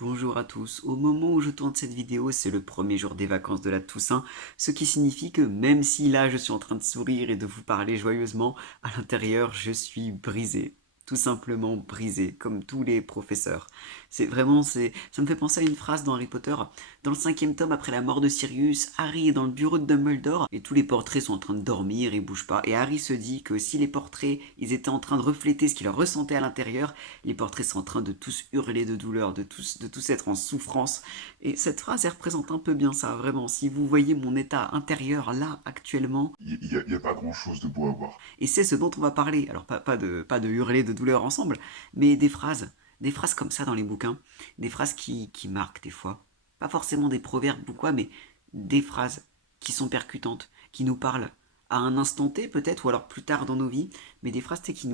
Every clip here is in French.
Bonjour à tous, au moment où je tourne cette vidéo, c'est le premier jour des vacances de la Toussaint, ce qui signifie que même si là je suis en train de sourire et de vous parler joyeusement, à l'intérieur je suis brisé. Tout simplement brisé, comme tous les professeurs. Ça me fait penser à une phrase dans Harry Potter. Dans le cinquième tome, après la mort de Sirius, Harry est dans le bureau de Dumbledore et tous les portraits sont en train de dormir, ils bougent pas. Et Harry se dit que si les portraits, ils étaient en train de refléter ce qu'il ressentait à l'intérieur, les portraits sont en train de tous hurler de douleur, de tous être en souffrance. Et cette phrase, elle représente un peu bien ça, vraiment. Si vous voyez mon état intérieur là, actuellement, Il y a pas grand-chose de beau à voir. et c'est ce dont on va parler. Alors, pas de hurler de douleur ensemble, mais des phrases comme ça dans les bouquins, des phrases qui marquent des fois. Pas forcément des proverbes ou quoi, mais des phrases qui sont percutantes, qui nous parlent à un instant T peut-être, ou alors plus tard dans nos vies, mais des phrases qui,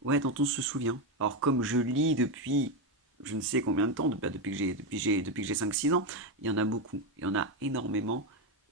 ouais, dont on se souvient. Alors comme je lis depuis je ne sais combien de temps, depuis que j'ai 5-6 ans, il y en a beaucoup, il y en a énormément.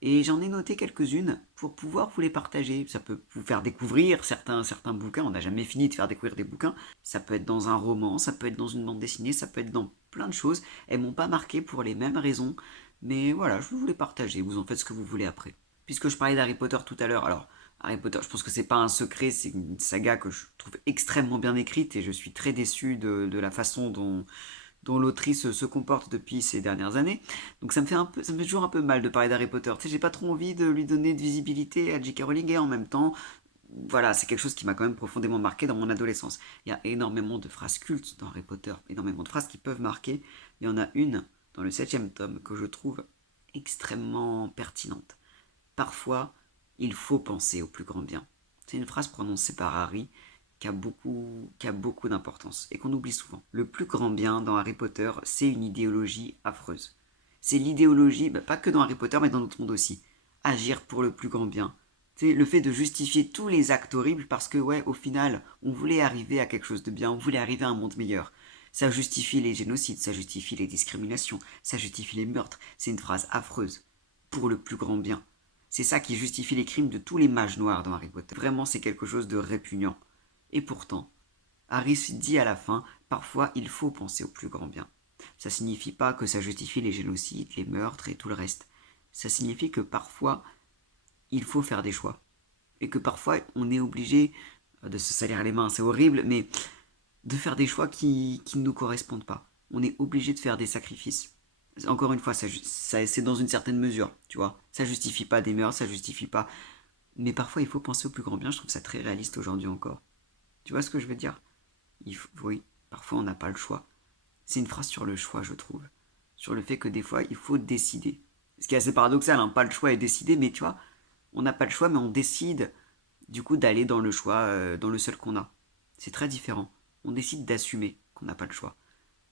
Et j'en ai noté quelques-unes pour pouvoir vous les partager. Ça peut vous faire découvrir certains bouquins. On n'a jamais fini de faire découvrir des bouquins. Ça peut être dans un roman, ça peut être dans une bande dessinée, ça peut être dans plein de choses. Elles m'ont pas marqué pour les mêmes raisons. Mais voilà, je vous les partager. Vous en faites ce que vous voulez après. Puisque je parlais d'Harry Potter tout à l'heure, alors Harry Potter, je pense que c'est pas un secret, c'est une saga que je trouve extrêmement bien écrite et je suis très déçu de la façon dont l'autrice se comporte depuis ces dernières années. Donc ça me fait toujours un peu mal de parler d'Harry Potter. Tu sais, j'ai pas trop envie de lui donner de visibilité à J.K. Rowling et en même temps, voilà, c'est quelque chose qui m'a quand même profondément marqué dans mon adolescence. Il y a énormément de phrases cultes dans Harry Potter, énormément de phrases qui peuvent marquer. Il y en a une dans le septième tome que je trouve extrêmement pertinente. Parfois, il faut penser au plus grand bien. C'est une phrase prononcée par Harry qui a beaucoup d'importance et qu'on oublie souvent. Le plus grand bien dans Harry Potter, c'est une idéologie affreuse. C'est l'idéologie, pas que dans Harry Potter, mais dans notre monde aussi. Agir pour le plus grand bien. C'est le fait de justifier tous les actes horribles parce que, ouais, au final, on voulait arriver à quelque chose de bien, on voulait arriver à un monde meilleur. Ça justifie les génocides, ça justifie les discriminations, ça justifie les meurtres. C'est une phrase affreuse. Pour le plus grand bien. C'est ça qui justifie les crimes de tous les mages noirs dans Harry Potter. Vraiment, c'est quelque chose de répugnant. Et pourtant, Harry se dit à la fin, parfois il faut penser au plus grand bien. Ça signifie pas que ça justifie les génocides, les meurtres et tout le reste. Ça signifie que parfois il faut faire des choix. Et que parfois on est obligé de se salir les mains, c'est horrible, mais de faire des choix qui ne nous correspondent pas. On est obligé de faire des sacrifices. Encore une fois, c'est dans une certaine mesure, tu vois. Ça justifie pas des meurtres, ça justifie pas. Mais parfois, il faut penser au plus grand bien. Je trouve ça très réaliste aujourd'hui encore. Tu vois ce que je veux dire? Oui, parfois on n'a pas le choix. C'est une phrase sur le choix, je trouve. Sur le fait que des fois, il faut décider. Ce qui est assez paradoxal, hein, pas le choix et décider, mais tu vois, on n'a pas le choix, mais on décide du coup d'aller dans le choix, dans le seul qu'on a. C'est très différent. On décide d'assumer qu'on n'a pas le choix.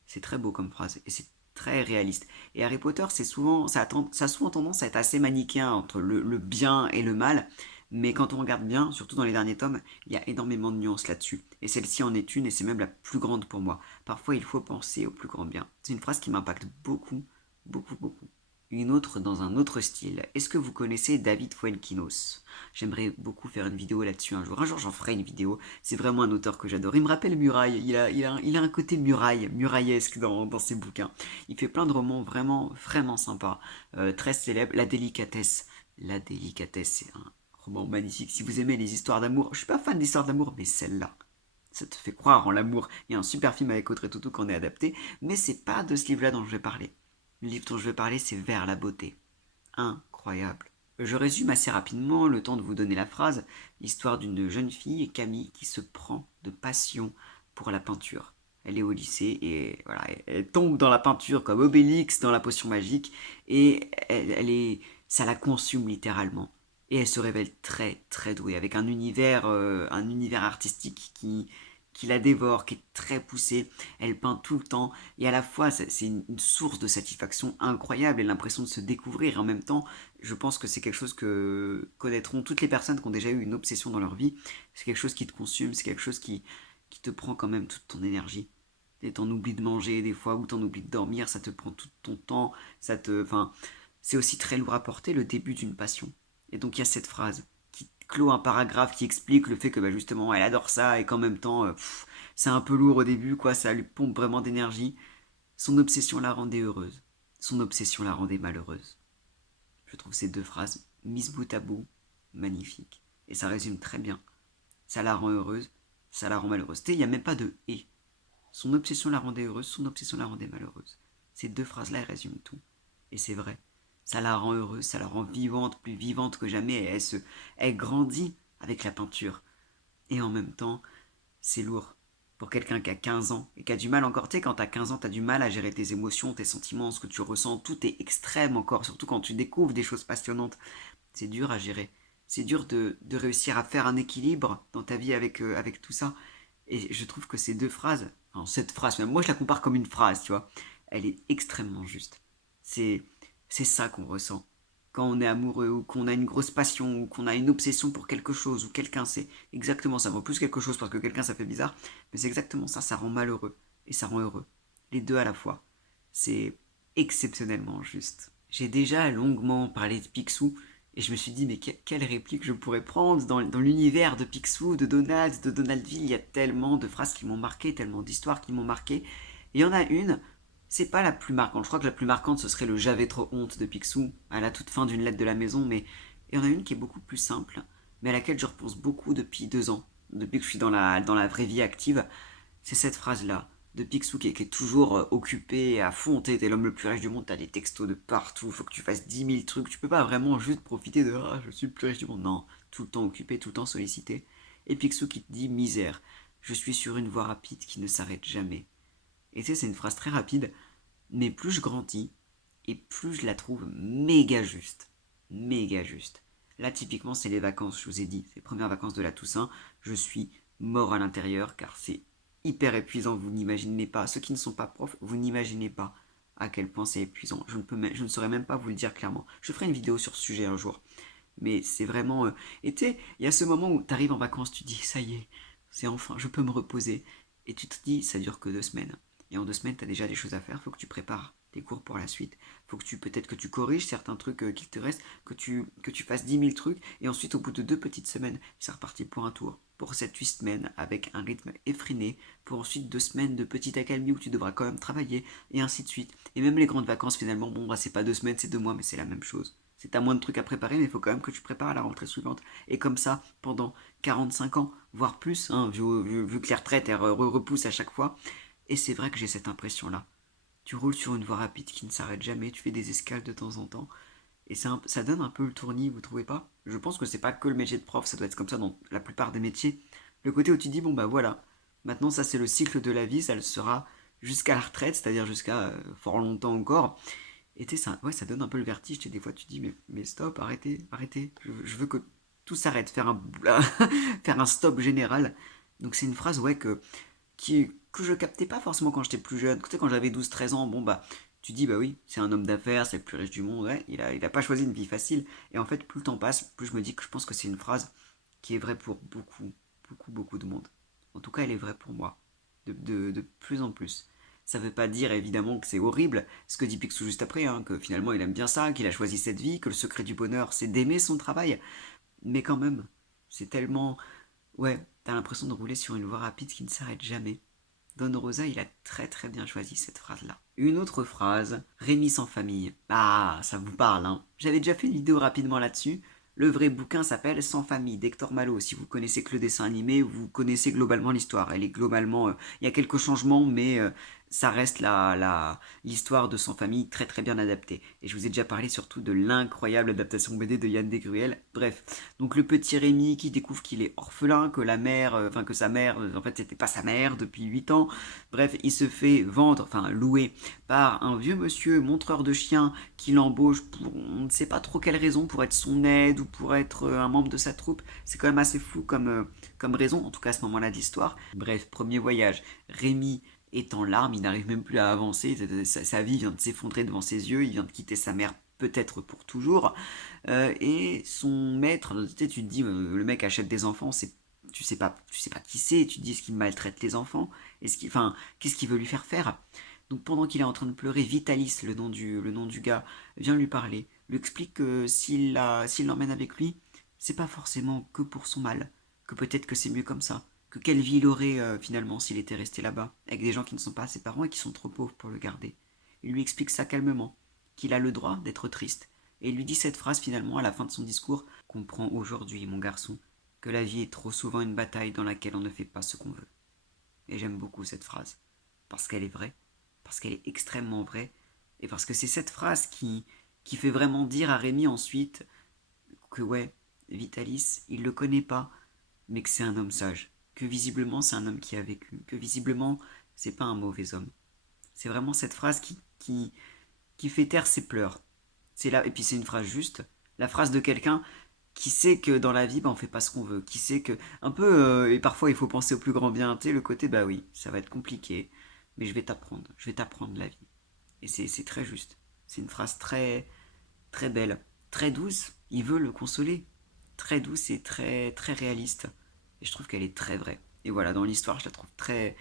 C'est très beau comme phrase et c'est très réaliste. Et Harry Potter, ça a souvent tendance à être assez manichéen entre le bien et le mal, mais quand on regarde bien, surtout dans les derniers tomes, il y a énormément de nuances là-dessus. Et celle-ci en est une et c'est même la plus grande pour moi. Parfois, il faut penser au plus grand bien. C'est une phrase qui m'impacte beaucoup, beaucoup, beaucoup. Une autre dans un autre style. Est-ce que vous connaissez David Fuenquinos? J'aimerais beaucoup faire une vidéo là-dessus un jour. Un jour, j'en ferai une vidéo. C'est vraiment un auteur que j'adore. Il me rappelle Muraille. Il a un côté muraillesque dans ses bouquins. Il fait plein de romans vraiment, vraiment sympas. Très célèbres. La délicatesse. La délicatesse, c'est un roman magnifique. Si vous aimez les histoires d'amour, je suis pas fan d'histoires d'amour, mais celle-là, ça te fait croire en l'amour. Il y a un super film avec Audrey Tautou qu'on est adapté, mais c'est pas de ce livre-là dont je vais parler. Le livre dont je vais parler, c'est Vers la beauté. Incroyable. Je résume assez rapidement, le temps de vous donner la phrase, l'histoire d'une jeune fille, Camille, qui se prend de passion pour la peinture. Elle est au lycée et voilà, elle tombe dans la peinture comme Obélix dans la potion magique et ça la consume littéralement. Et elle se révèle très très douée avec un univers artistique qui la dévore, qui est très poussé. Elle peint tout le temps et à la fois c'est une source de satisfaction incroyable et l'impression de se découvrir. Et en même temps, je pense que c'est quelque chose que connaîtront toutes les personnes qui ont déjà eu une obsession dans leur vie. C'est quelque chose qui te consume, c'est quelque chose qui te prend quand même toute ton énergie. Et t'en oublies de manger des fois ou t'en oublies de dormir, ça te prend tout ton temps, enfin, c'est aussi très lourd à porter le début d'une passion. Et donc il y a cette phrase qui clôt un paragraphe qui explique le fait que justement elle adore ça et qu'en même temps c'est un peu lourd au début, quoi, ça lui pompe vraiment d'énergie. Son obsession la rendait heureuse. Son obsession la rendait malheureuse. Je trouve ces deux phrases, mises bout à bout, magnifiques. Et ça résume très bien. Ça la rend heureuse, ça la rend malheureuse. Il n'y a même pas de et. Son obsession la rendait heureuse, son obsession la rendait malheureuse. Ces deux phrases-là, elles résument tout. Et c'est vrai. Ça la rend heureuse, ça la rend vivante, plus vivante que jamais. Et elle grandit avec la peinture. Et en même temps, c'est lourd. Pour quelqu'un qui a 15 ans et qui a du mal encore, tu sais, quand t'as 15 ans, t'as du mal à gérer tes émotions, tes sentiments, ce que tu ressens, tout est extrême encore, surtout quand tu découvres des choses passionnantes. C'est dur à gérer. C'est dur de réussir à faire un équilibre dans ta vie avec tout ça. Et je trouve que ces deux phrases, enfin cette phrase, même moi je la compare comme une phrase, tu vois, elle est extrêmement juste. C'est, c'est ça qu'on ressent. Quand on est amoureux, ou qu'on a une grosse passion, ou qu'on a une obsession pour quelque chose, ou quelqu'un, c'est exactement ça. Bon, plus quelque chose parce que quelqu'un ça fait bizarre, mais c'est exactement ça, ça rend malheureux et ça rend heureux. Les deux à la fois. C'est exceptionnellement juste. J'ai déjà longuement parlé de Picsou, et je me suis dit, mais quelle réplique je pourrais prendre dans l'univers de Picsou, de Donald, de Donaldville. Il y a tellement de phrases qui m'ont marqué, tellement d'histoires qui m'ont marqué. Et il y en a une, c'est pas la plus marquante. Je crois que la plus marquante, ce serait le j'avais trop honte de Picsou, à la toute fin d'une lettre de la maison. Mais il y en a une qui est beaucoup plus simple, mais à laquelle je repense beaucoup depuis 2 ans, depuis que je suis dans la vraie vie active. C'est cette phrase-là de Picsou qui est toujours occupé à fond. T'es l'homme le plus riche du monde, t'as des textos de partout, faut que tu fasses 10 000 trucs. Tu peux pas vraiment juste profiter de je suis le plus riche du monde. Non, tout le temps occupé, tout le temps sollicité. Et Picsou qui te dit misère, je suis sur une voie rapide qui ne s'arrête jamais. Et tu sais, c'est une phrase très rapide, mais plus je grandis, et plus je la trouve méga juste. Méga juste. Là, typiquement, c'est les vacances, je vous ai dit, c'est les premières vacances de la Toussaint. Je suis mort à l'intérieur car c'est hyper épuisant, vous n'imaginez pas. Ceux qui ne sont pas profs, vous n'imaginez pas à quel point c'est épuisant. Je ne saurais même pas vous le dire clairement. Je ferai une vidéo sur ce sujet un jour. Mais c'est vraiment... Et tu sais, il y a ce moment où tu arrives en vacances, tu dis, ça y est, c'est enfin, je peux me reposer. Et tu te dis, ça dure que 2 semaines. Et en 2 semaines, tu as déjà des choses à faire, il faut que tu prépares tes cours pour la suite. Faut que peut-être que tu corriges certains trucs qu'il te reste, que tu fasses 10 000 trucs, et ensuite au bout de 2 petites semaines, c'est reparti pour un tour. Pour 7 8 semaines, avec un rythme effréné, pour ensuite 2 semaines de petite accalmie où tu devras quand même travailler, et ainsi de suite. Et même les grandes vacances, finalement, bon, bah, c'est pas 2 semaines, c'est 2 mois, mais c'est la même chose. C'est à moins de trucs à préparer, mais il faut quand même que tu prépares à la rentrée suivante. Et comme ça, pendant 45 ans, voire plus, hein, vu que les retraites repoussent à chaque fois. Et c'est vrai que j'ai cette impression-là. Tu roules sur une voie rapide qui ne s'arrête jamais, tu fais des escales de temps en temps, et ça donne un peu le tournis, vous trouvez pas? Je pense que c'est pas que le métier de prof, ça doit être comme ça dans la plupart des métiers. Le côté où tu dis, bon bah voilà, maintenant ça c'est le cycle de la vie, ça le sera jusqu'à la retraite, c'est-à-dire jusqu'à fort longtemps encore. Et tu sais, ça, ouais, ça donne un peu le vertige, des fois tu dis, mais stop, arrêtez, arrêtez, je veux que tout s'arrête, faire un stop général. Donc c'est une phrase, ouais, que je captais pas forcément quand j'étais plus jeune. Tu sais, quand j'avais 12 13 ans, bon bah, tu dis, bah oui, c'est un homme d'affaires, c'est le plus riche du monde, ouais, il a pas choisi une vie facile. Et en fait, plus le temps passe, plus je me dis que je pense que c'est une phrase qui est vraie pour beaucoup, beaucoup, beaucoup de monde. En tout cas, elle est vraie pour moi, de plus en plus. Ça veut pas dire évidemment que c'est horrible, ce que dit Picsou juste après, hein, que finalement il aime bien ça, qu'il a choisi cette vie, que le secret du bonheur c'est d'aimer son travail. Mais quand même, c'est tellement... Ouais, t'as l'impression de rouler sur une voie rapide qui ne s'arrête jamais. Don Rosa, il a très très bien choisi cette phrase-là. Une autre phrase, Rémi sans famille. Ah, ça vous parle, hein. J'avais déjà fait une vidéo rapidement là-dessus. Le vrai bouquin s'appelle Sans famille d'Hector Malo. Si vous connaissez que le dessin animé, vous connaissez globalement l'histoire. Elle est globalement... Il y a quelques changements, mais ça reste l'histoire de Sans famille très très bien adaptée. Et je vous ai déjà parlé surtout de l'incroyable adaptation BD de Yann Desgruel. Bref, donc le petit Rémi qui découvre qu'il est orphelin, que la mère, que sa mère, en fait c'était pas sa mère depuis 8 ans. Bref, il se fait vendre, enfin louer par un vieux monsieur montreur de chiens qui l'embauche pour on ne sait pas trop quelle raison, pour être son aide ou pour être un membre de sa troupe. C'est quand même assez flou comme raison, en tout cas à ce moment-là de l'histoire. Bref, premier voyage, Rémi est en larmes, il n'arrive même plus à avancer, sa vie vient de s'effondrer devant ses yeux, il vient de quitter sa mère peut-être pour toujours. Et son maître, tu sais, tu te dis, le mec achète des enfants, tu sais pas qui c'est, tu te dis est-ce qu'il maltraite les enfants, enfin, qu'est-ce qu'il veut lui faire faire. Donc pendant qu'il est en train de pleurer, Vitalis, le nom du gars, vient lui parler, lui explique que s'il l'emmène avec lui, c'est pas forcément que pour son mal, que peut-être que c'est mieux comme ça, que quelle vie il aurait finalement s'il était resté là-bas, avec des gens qui ne sont pas ses parents et qui sont trop pauvres pour le garder. Il lui explique ça calmement, qu'il a le droit d'être triste, et il lui dit cette phrase finalement à la fin de son discours: comprends aujourd'hui, mon garçon, que la vie est trop souvent une bataille dans laquelle on ne fait pas ce qu'on veut. Et j'aime beaucoup cette phrase, parce qu'elle est vraie, parce qu'elle est extrêmement vraie, et parce que c'est cette phrase qui fait vraiment dire à Rémi ensuite que ouais, Vitalis, il le connaît pas, mais que c'est un homme sage, que visiblement c'est un homme qui a vécu, que visiblement c'est pas un mauvais homme. C'est vraiment cette phrase qui fait taire ses pleurs. C'est là, et puis c'est une phrase juste, la phrase de quelqu'un qui sait que dans la vie, bah, on fait pas ce qu'on veut, qui sait que, un peu, et parfois il faut penser au plus grand bien, tu sais, le côté, bah oui, ça va être compliqué, mais je vais t'apprendre la vie. Et c'est très juste. C'est une phrase très, très belle, très douce, il veut le consoler, très douce et très, très réaliste. Et je trouve qu'elle est très vraie. Et voilà, dans l'histoire, je la trouve très,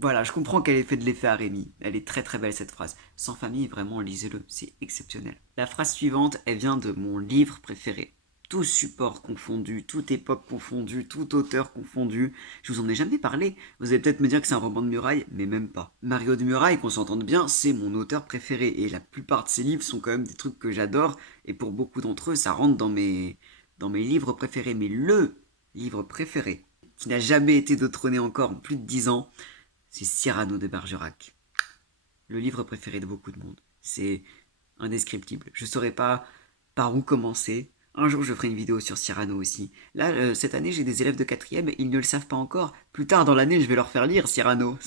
voilà, je comprends qu'elle ait fait de l'effet à Rémi. Elle est très très belle cette phrase. Sans famille, vraiment, lisez-le, c'est exceptionnel. La phrase suivante, elle vient de mon livre préféré. Tout support confondu, toute époque confondue, tout auteur confondu. Je vous en ai jamais parlé. Vous allez peut-être me dire que c'est un roman de muraille, mais même pas. Mario de Muraille, qu'on s'entende bien, c'est mon auteur préféré. Et la plupart de ses livres sont quand même des trucs que j'adore. Et pour beaucoup d'entre eux, ça rentre dans mes livres préférés. Mais le livre préféré, qui n'a jamais été détrôné encore en plus de 10 ans, c'est Cyrano de Bergerac. Le livre préféré de beaucoup de monde. C'est indescriptible. Je ne saurais pas par où commencer. Un jour, je ferai une vidéo sur Cyrano aussi. Là, cette année, j'ai des élèves de 4e, ils ne le savent pas encore. Plus tard dans l'année, je vais leur faire lire Cyrano.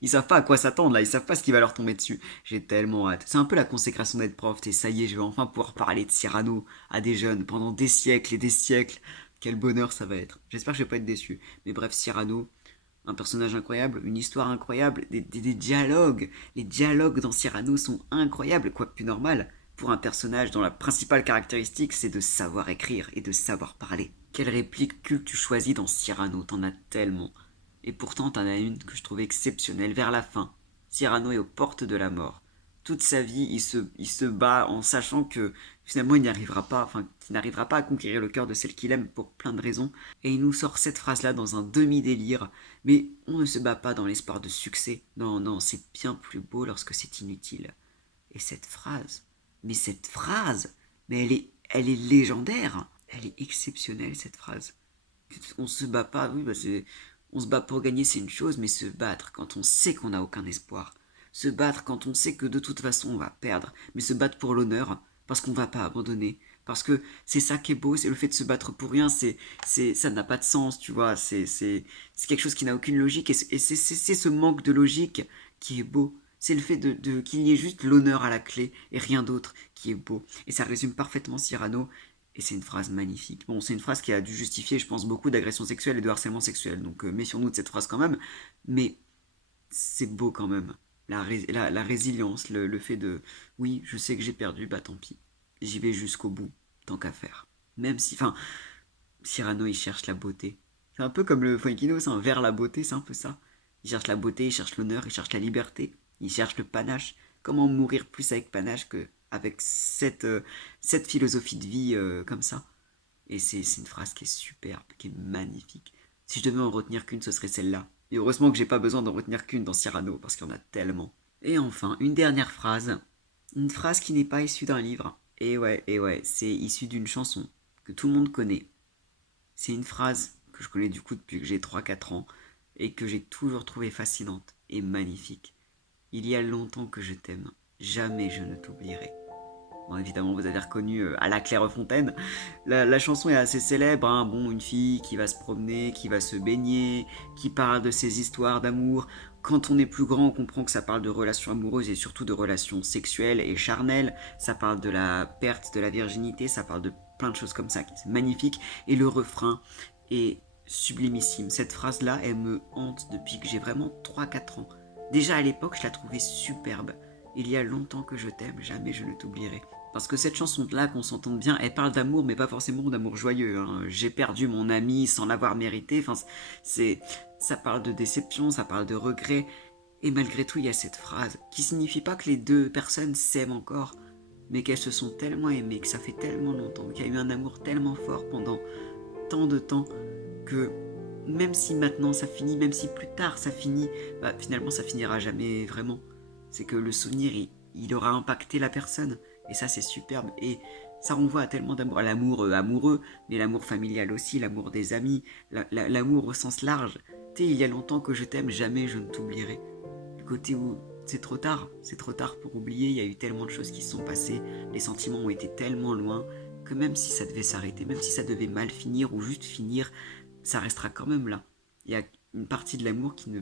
Ils savent pas à quoi s'attendre, là. Ils savent pas ce qui va leur tomber dessus. J'ai tellement hâte. C'est un peu la consécration d'être prof. Et ça y est, je vais enfin pouvoir parler de Cyrano à des jeunes pendant des siècles et des siècles. Quel bonheur ça va être. J'espère que je vais pas être déçu. Mais bref, Cyrano, un personnage incroyable, une histoire incroyable, des dialogues. Les dialogues dans Cyrano sont incroyables, quoi de plus normal pour un personnage dont la principale caractéristique c'est de savoir écrire et de savoir parler. Quelle réplique culte tu choisis dans Cyrano, t'en as tellement. Et pourtant t'en as une que je trouve exceptionnelle vers la fin. Cyrano est aux portes de la mort. Toute sa vie, il se bat en sachant que finalement il n'y arrivera pas, enfin qu'il n'arrivera pas à conquérir le cœur de celle qu'il aime pour plein de raisons. Et il nous sort cette phrase-là dans un demi-délire. Mais on ne se bat pas dans l'espoir de succès. Non, non, c'est bien plus beau lorsque c'est inutile. Et cette phrase, mais elle est légendaire. Elle est exceptionnelle cette phrase. On se bat pas, oui, bah on se bat pour gagner, c'est une chose, mais se battre quand on sait qu'on n'a aucun espoir, se battre quand on sait que de toute façon on va perdre, mais se battre pour l'honneur, parce qu'on va pas abandonner, parce que c'est ça qui est beau, c'est le fait de se battre pour rien, ça n'a pas de sens, tu vois, c'est quelque chose qui n'a aucune logique, et c'est ce manque de logique qui est beau. C'est le fait qu'il y ait juste l'honneur à la clé et rien d'autre qui est beau. Et ça résume parfaitement Cyrano. Et c'est une phrase magnifique. Bon, c'est une phrase qui a dû justifier, je pense, beaucoup d'agressions sexuelles et de harcèlement sexuel. Donc méfions-nous de cette phrase quand même. Mais c'est beau quand même. La résilience, le fait de... Oui, je sais que j'ai perdu, bah tant pis. J'y vais jusqu'au bout, tant qu'à faire. Même si... Enfin, Cyrano, il cherche la beauté. C'est un peu comme le Fuenquinos, c'est un vers la beauté, c'est un peu ça. Il cherche la beauté, il cherche l'honneur, il cherche la liberté. Il cherche le panache. Comment mourir plus avec panache que avec cette philosophie de vie comme ça. Et c'est une phrase qui est superbe, qui est magnifique. Si je devais en retenir qu'une, ce serait celle-là. Et heureusement que j'ai pas besoin d'en retenir qu'une dans Cyrano, parce qu'il y en a tellement. Et enfin, une dernière phrase. Une phrase qui n'est pas issue d'un livre. Et ouais, c'est issu d'une chanson que tout le monde connaît. C'est une phrase que je connais du coup depuis que j'ai 3 4 ans et que j'ai toujours trouvée fascinante et magnifique. Il y a longtemps que je t'aime, jamais je ne t'oublierai. Bon, évidemment, vous avez reconnu à la Clairefontaine. La chanson est assez célèbre. Hein. Bon, une fille qui va se promener, qui va se baigner, qui parle de ses histoires d'amour. Quand on est plus grand, on comprend que ça parle de relations amoureuses et surtout de relations sexuelles et charnelles. Ça parle de la perte de la virginité, ça parle de plein de choses comme ça. C'est magnifique. Et le refrain est sublimissime. Cette phrase-là, elle me hante depuis que j'ai vraiment 3 4 ans. Déjà à l'époque, je la trouvais superbe. Il y a longtemps que je t'aime, jamais je ne t'oublierai. Parce que cette chanson-là, qu'on s'entende bien, elle parle d'amour, mais pas forcément d'amour joyeux. Hein. J'ai perdu mon ami sans l'avoir mérité. Enfin, ça parle de déception, ça parle de regret. Et malgré tout, il y a cette phrase qui signifie pas que les deux personnes s'aiment encore, mais qu'elles se sont tellement aimées, que ça fait tellement longtemps, qu'il y a eu un amour tellement fort pendant tant de temps que même si maintenant ça finit, même si plus tard ça finit, bah, finalement ça finira jamais vraiment. C'est que le souvenir, il aura impacté la personne. Et ça, c'est superbe. Et ça renvoie à tellement d'amour. L'amour amoureux, mais l'amour familial aussi, l'amour des amis, l'amour au sens large. Tu sais, il y a longtemps que je t'aime, jamais je ne t'oublierai. Le côté où c'est trop tard pour oublier, il y a eu tellement de choses qui se sont passées, les sentiments ont été tellement loin, que même si ça devait s'arrêter, même si ça devait mal finir ou juste finir, ça restera quand même là. Il y a une partie de l'amour qui ne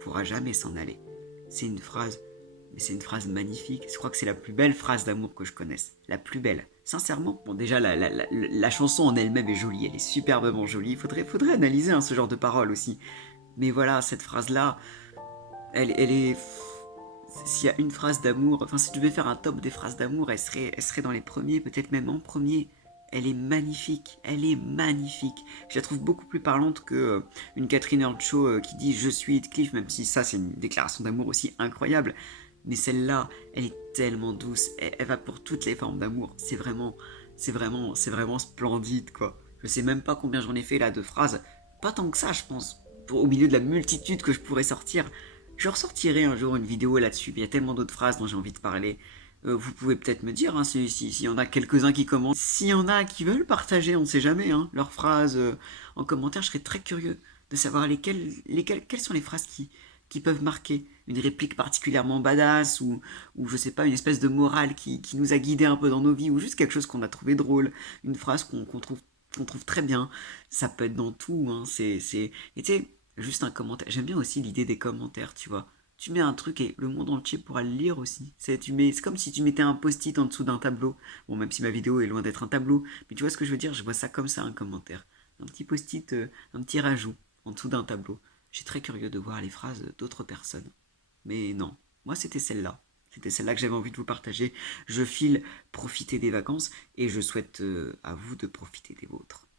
pourra jamais s'en aller. C'est une phrase, mais c'est une phrase magnifique. Je crois que c'est la plus belle phrase d'amour que je connaisse. La plus belle. Sincèrement, bon déjà la chanson en elle-même est jolie, elle est superbement jolie. Faudrait analyser ce genre de paroles aussi. Mais voilà, cette phrase-là, elle est... S'il y a une phrase d'amour, enfin si tu devais faire un top des phrases d'amour, elle serait dans les premiers, peut-être même en premier. Elle est magnifique, elle est magnifique. Je la trouve beaucoup plus parlante que une Catherine Earnshaw qui dit je suis Heathcliff, même si ça c'est une déclaration d'amour aussi incroyable. Mais celle-là, elle est tellement douce, elle va pour toutes les formes d'amour. C'est vraiment splendide quoi. Je sais même pas combien j'en ai fait là de phrases, pas tant que ça je pense. Au milieu de la multitude que je pourrais sortir, je ressortirai un jour une vidéo là-dessus. Il y a tellement d'autres phrases dont j'ai envie de parler. Vous pouvez peut-être me dire s'il y en a quelques-uns qui commentent. S'il y en a qui veulent partager, on ne sait jamais, leurs phrases en commentaire, je serais très curieux de savoir quelles sont les phrases qui peuvent marquer. Une réplique particulièrement badass ou je sais pas, une espèce de morale qui nous a guidés un peu dans nos vies ou juste quelque chose qu'on a trouvé drôle. Une phrase qu'on trouve très bien. Ça peut être dans tout. Et tu sais, juste un commentaire. J'aime bien aussi l'idée des commentaires, tu vois. Tu mets un truc et le monde entier pourra le lire aussi. C'est comme si tu mettais un post-it en dessous d'un tableau. Bon, même si ma vidéo est loin d'être un tableau, mais tu vois ce que je veux dire, je vois ça comme ça, un commentaire. Un petit post-it, un petit rajout en dessous d'un tableau. Je suis très curieux de voir les phrases d'autres personnes. Mais non, moi c'était celle-là. C'était celle-là que j'avais envie de vous partager. Je file profiter des vacances et je souhaite à vous de profiter des vôtres.